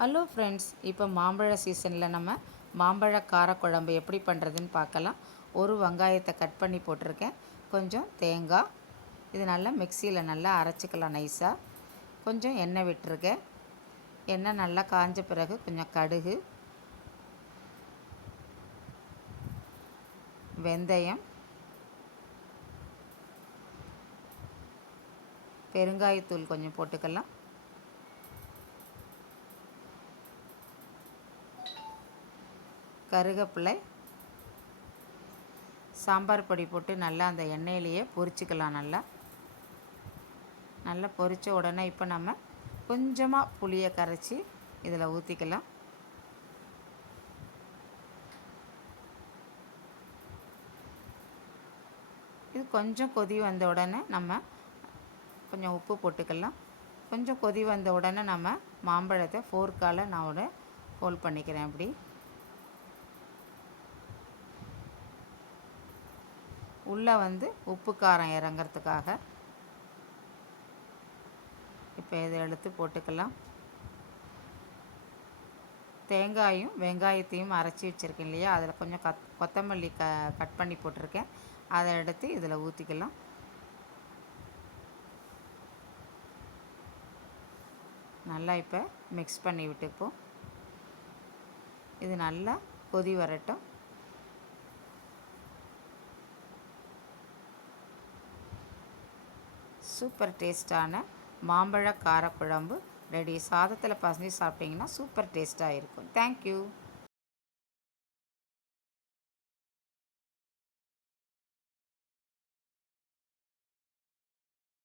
Hello friends இப்போ மாம்பழ சீசனில் நம்ம மாம்பழ காரக்குழம்பு எப்படி பண்ணுறதுன்னு பார்க்கலாம். ஒரு வெங்காயத்தை கட் பண்ணி போட்டிருக்கேன். கொஞ்சம் தேங்காய். இது நல்லா மிக்சியில் நல்லா அரைச்சிக்கலாம் நைஸாக கொஞ்சம் எண்ணெய் விட்டுருக்கேன். எண்ணெய் நல்லா காஞ்ச பிறகு கொஞ்சம் கடுகு. வெந்தயம். பெருங்காயத்தூள் கொஞ்சம் போட்டுக்கலாம். கருகப்பிலை சாம்பார் பொடி போட்டு நல்லா அந்த எண்ணெயிலேயே பொரிச்சுக்கலாம் நல்லா. நல்லா பொரித்த உடனே இப்போ நம்ம கொஞ்சமாக புளியை கரைச்சி இதில் ஊற்றிக்கலாம் இது கொஞ்சம் கொதி வந்த உடனே நம்ம கொஞ்சம் உப்பு போட்டுக்கலாம். கொஞ்சம் கொதி வந்த உடனே நம்ம மாம்பழத்தை ஃபோர்க்கால் நான் ஒரு ஹோல் பண்ணிக்கிறேன் அப்படி உள்ளே வந்து உப்பு காரம் இறங்கிறதுக்காக இப்போ இதை எடுத்து போட்டுக்கலாம். தேங்காயும் வெங்காயத்தையும் அரைச்சி வச்சுருக்கேன் இல்லையா? அதில் கொஞ்சம் கத் கொத்தமல்லி க கட் பண்ணி போட்டிருக்கேன். அதை எடுத்து இதில் ஊற்றிக்கலாம் நல்லா இப்போ மிக்ஸ் பண்ணி விட்டுப்போம். இது நல்லா கொதி வரட்டும். சூப்பர் டேஸ்ட்டான மாம்பழ காரக்குழம்பு ரெடி. சாதத்தில் பசஞ்சு சாப்பிட்டிங்கன்னா சூப்பர் டேஸ்ட்டாக இருக்கும். தேங்க்யூ